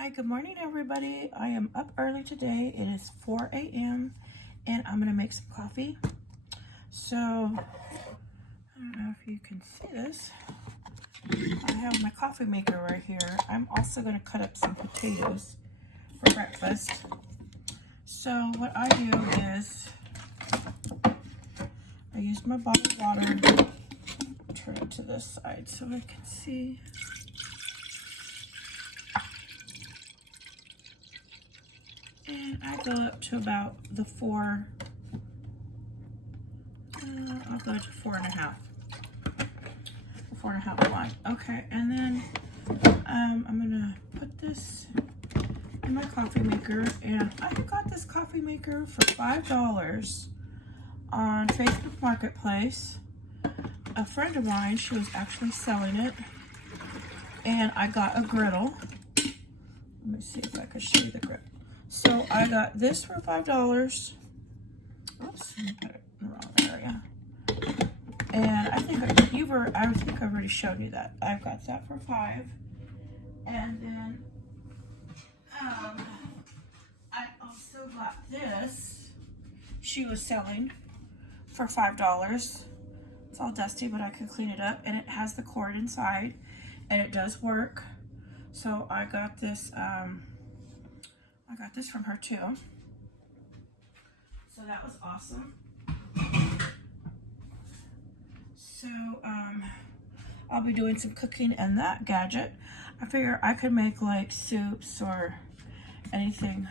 Hi, good morning everybody. I am up early today. It is 4 a.m. and I'm gonna make some coffee. So, I don't know if you can see this. I have my coffee maker right here. I'm also gonna cut up some potatoes for breakfast. So what I do is, I use my bottled water, turn it to this side so I can see. And I go up to about the I'll go to 4.5. 4.5 line. Okay, and then I'm gonna put this in my coffee maker, and I got this coffee maker for $5 on Facebook Marketplace. A friend of mine, she was actually selling it, and I got a griddle. Let me see if I can show you the griddle. So I got this for $5. Oops, I put it in the wrong area. And I think I've already shown you that. I've got that for $5. And then I also got this. She was selling for $5. It's all dusty, but I can clean it up, and it has the cord inside, and it does work. So I got this. I got this from her too. So that was awesome. So I'll be doing some cooking in that gadget. I figure I could make like soups or anything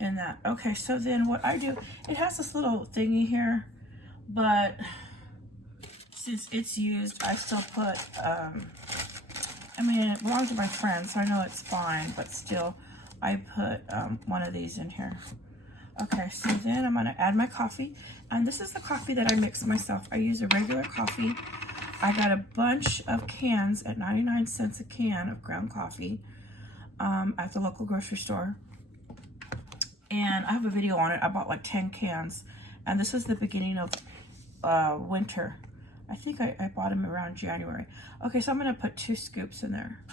in that. Okay, so then what I do, it has this little thingy here, but since it's used, I still put, I mean, it belongs to my friend, so I know it's fine, but still, I put one of these in here. Okay, so then I'm gonna add my coffee, and this is the coffee that I mix myself. I use a regular coffee. I got a bunch of cans at 99 cents a can of ground coffee at the local grocery store. And I have a video on it. I bought like 10 cans, and this is the beginning of winter. I think I bought them around January. Okay, so I'm gonna put 2 scoops in there.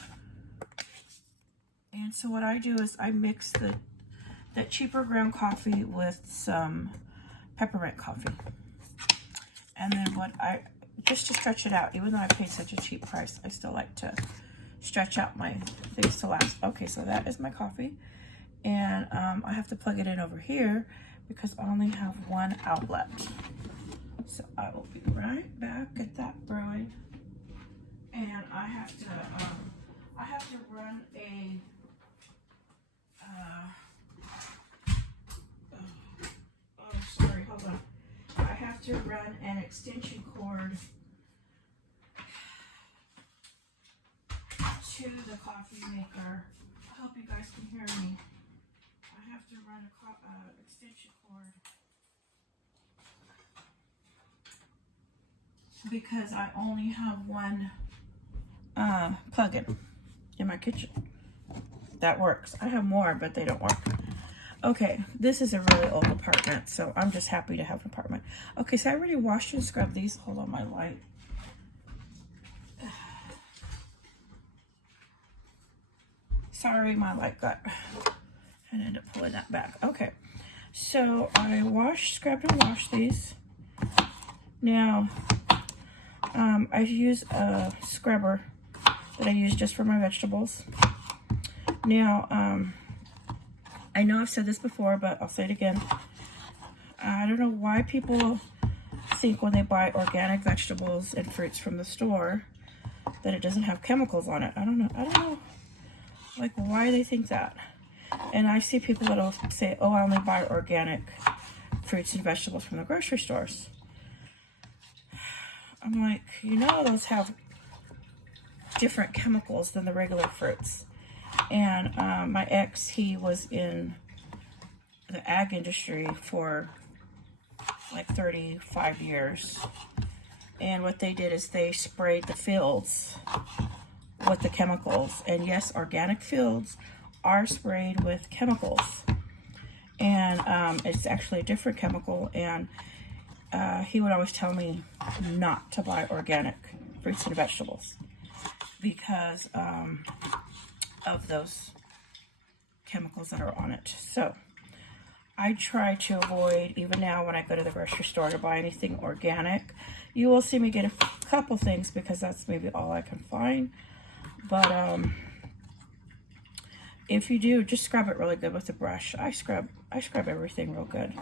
And so what I do is I mix that cheaper ground coffee with some peppermint coffee. And then just to stretch it out, even though I paid such a cheap price, I still like to stretch out my things to last. Okay, so that is my coffee. And I have to plug it in over here because I only have one outlet. So I will be right back at that brewing. And I have to run a sorry, hold on. I have to run an extension cord to the coffee maker. I hope you guys can hear me. I have to run an extension cord because I only have one plug-in in my kitchen. That works. I have more, but they don't work. Okay, this is a really old apartment, so I'm just happy to have an apartment. Okay, so I already washed and scrubbed these. Hold on, my light. Sorry, my light got... I ended up pulling that back. Okay, so I scrubbed and washed these. Now, I use a scrubber that I use just for my vegetables. Now, I know I've said this before, but I'll say it again. I don't know why people think when they buy organic vegetables and fruits from the store that it doesn't have chemicals on it. I don't know, like, why they think that. And I see people that'll say, oh, I only buy organic fruits and vegetables from the grocery stores. I'm like, you know, those have different chemicals than the regular fruits. And my ex, he was in the ag industry for like 35 years. And what they did is they sprayed the fields with the chemicals. And yes, organic fields are sprayed with chemicals. And it's actually a different chemical. And he would always tell me not to buy organic fruits and vegetables because of those chemicals that are on it. So I try to avoid, even now when I go to the grocery store to buy anything organic, you will see me get a couple things because that's maybe all I can find. But if you do, just scrub it really good with a brush. I scrub everything real good.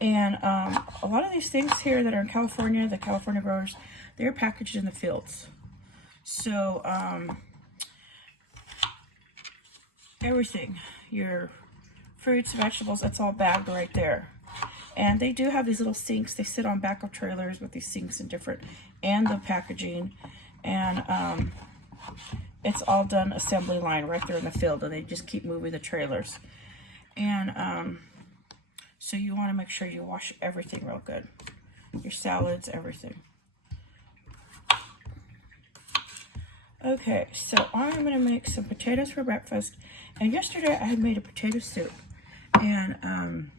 And a lot of these things here that are in California, the California growers, they're packaged in the fields. So everything, your fruits, vegetables, it's all bagged right there. And they do have these little sinks. They sit on back of trailers with these sinks and the packaging. And it's all done assembly line right there in the field, and they just keep moving the trailers. And so you want to make sure you wash everything real good. Your salads, everything. Okay, so I'm going to make some potatoes for breakfast. And yesterday I had made a potato soup. And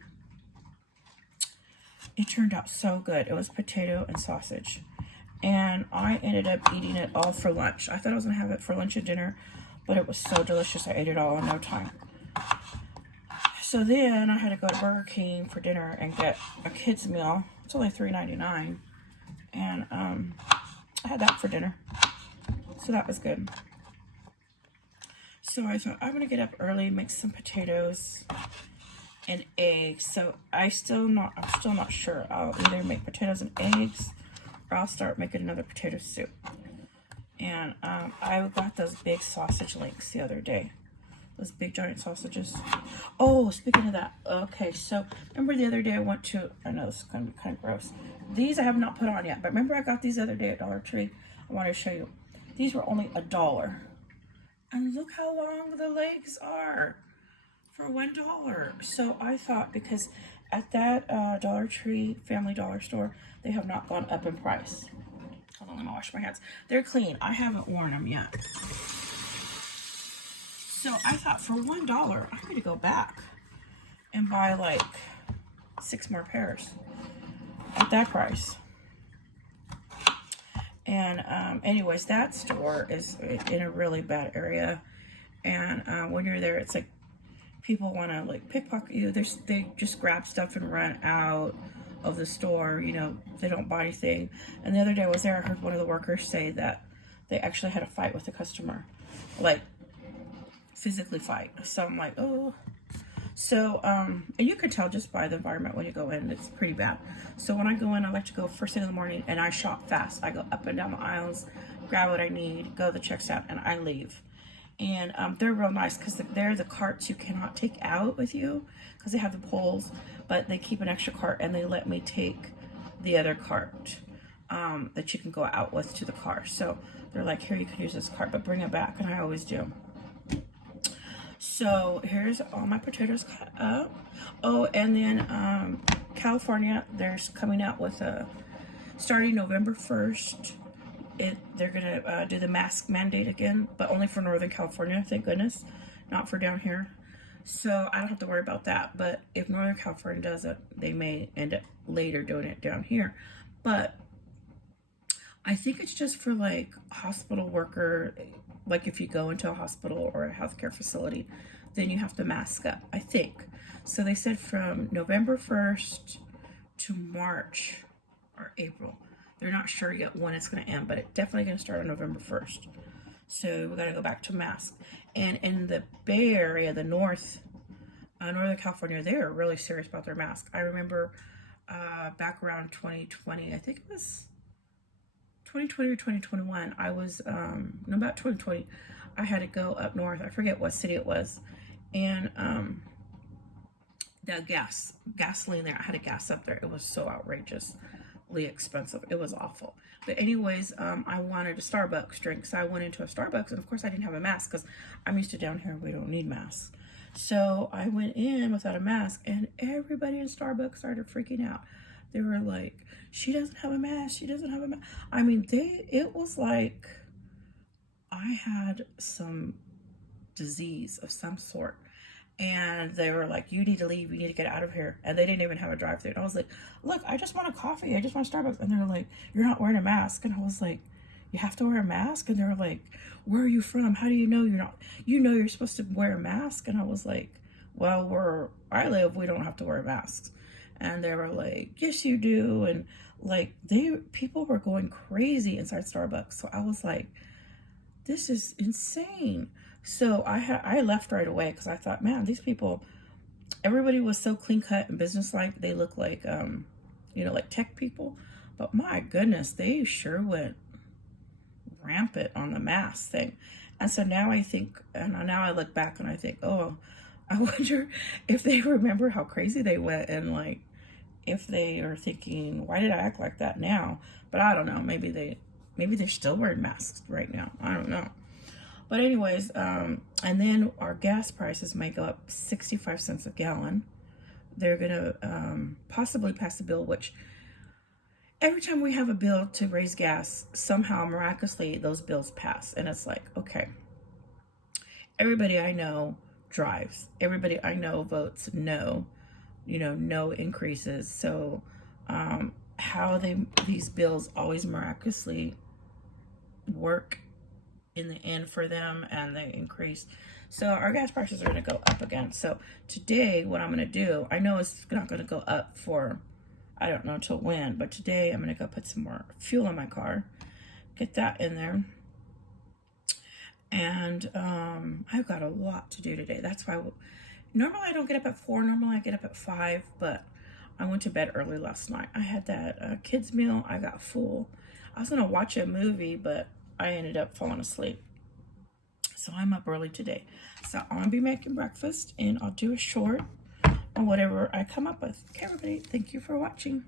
it turned out so good. It was potato and sausage. And I ended up eating it all for lunch. I thought I was going to have it for lunch and dinner, but it was so delicious. I ate it all in no time. So then I had to go to Burger King for dinner and get a kid's meal. It's only $3.99. And I had that for dinner. So that was good. So I thought, I'm going to get up early, make some potatoes and eggs. So I'm still not sure. I'll either make potatoes and eggs, or I'll start making another potato soup. And I got those big sausage links the other day. Those big giant sausages. Oh, speaking of that, okay, so remember the other day I went to, I know this is going to be kind of gross. These I have not put on yet, but remember I got these the other day at Dollar Tree? I want to show you. These were only $1. And look how long the legs are for $1. So I thought, because at that Dollar Tree, Family Dollar store, they have not gone up in price. Hold on, let me wash my hands. They're clean. I haven't worn them yet. So I thought for $1, I'm going to go back and buy like 6 more pairs at that price. And anyways, that store is in a really bad area. And when you're there, it's like people want to like pickpocket you. They just grab stuff and run out of the store. You know, they don't buy anything. And the other day I was there, I heard one of the workers say that they actually had a fight with the customer. Like, physically fight. So I'm like, oh. So and you can tell just by the environment when you go in, it's pretty bad. So when I go in, I like to go first thing in the morning, and I shop fast. I go up and down the aisles, grab what I need, go to the checkout, and I leave. And they're real nice because they're the carts you cannot take out with you because they have the poles, but they keep an extra cart and they let me take the other cart that you can go out with to the car. So they're like, here, you can use this cart, but bring it back, and I always do. So here's all my potatoes cut up. Oh, and then California, they're coming out with starting November 1st, they're going to do the mask mandate again, but only for Northern California, thank goodness, not for down here. So I don't have to worry about that. But if Northern California does it, they may end up later doing it down here. But I think it's just for like hospital worker. Like if you go into a hospital or a healthcare facility, then you have to mask up, I think. So they said from November 1st to March or April. They're not sure yet when it's going to end, but it's definitely going to start on November 1st. So we got to go back to mask. And in the Bay Area, the Northern California, they are really serious about their mask. I remember back around 2020, I think it was 2020 or 2021, I was, no, about 2020, I had to go up north. I forget what city it was. And the gasoline there, I had to gas up there. It was so outrageously expensive. It was awful. But anyways, I wanted a Starbucks drink. So I went into a Starbucks, and of course I didn't have a mask because I'm used to down here, we don't need masks. So I went in without a mask, and everybody in Starbucks started freaking out. They were like, she doesn't have a mask. She doesn't have a mask. I mean, it was like I had some disease of some sort. And they were like, you need to leave. You need to get out of here. And they didn't even have a drive-thru. And I was like, look, I just want a coffee. I just want Starbucks. And they were like, you're not wearing a mask. And I was like, you have to wear a mask? And they were like, where are you from? How do you know you're not, you're supposed to wear a mask? And I was like, well, where I live, we don't have to wear masks. And they were like, yes, you do. And like, people were going crazy inside Starbucks. So I was like, this is insane. So I left right away because I thought, man, these people, everybody was so clean cut and businesslike. They look like, like tech people. But my goodness, they sure went rampant on the mask thing. And so now I think, and now I look back and I think, oh, I wonder if they remember how crazy they went, and like, if they are thinking, why did I act like that now? But I don't know. Maybe they're still wearing masks right now. I don't know. But anyways, and then our gas prices may go up 65 cents a gallon. They're gonna possibly pass a bill, which every time we have a bill to raise gas, somehow miraculously those bills pass. And it's like, okay, everybody I know drives. Everybody I know votes no, no increases. So how these bills always miraculously work in the end for them, and they increase. So our gas prices are going to go up again. So today what I'm going to do, I know it's not going to go up for, I don't know till when, but today I'm going to go put some more fuel in my car, get that in there. And I've got a lot to do today. That's why normally I don't get up at 4. Normally I get up at 5, but I went to bed early last night. I had that kids meal. I got full. I was going to watch a movie, but I ended up falling asleep. So I'm up early today. So I'm going to be making breakfast, and I'll do a short on whatever I come up with. Okay, everybody, thank you for watching.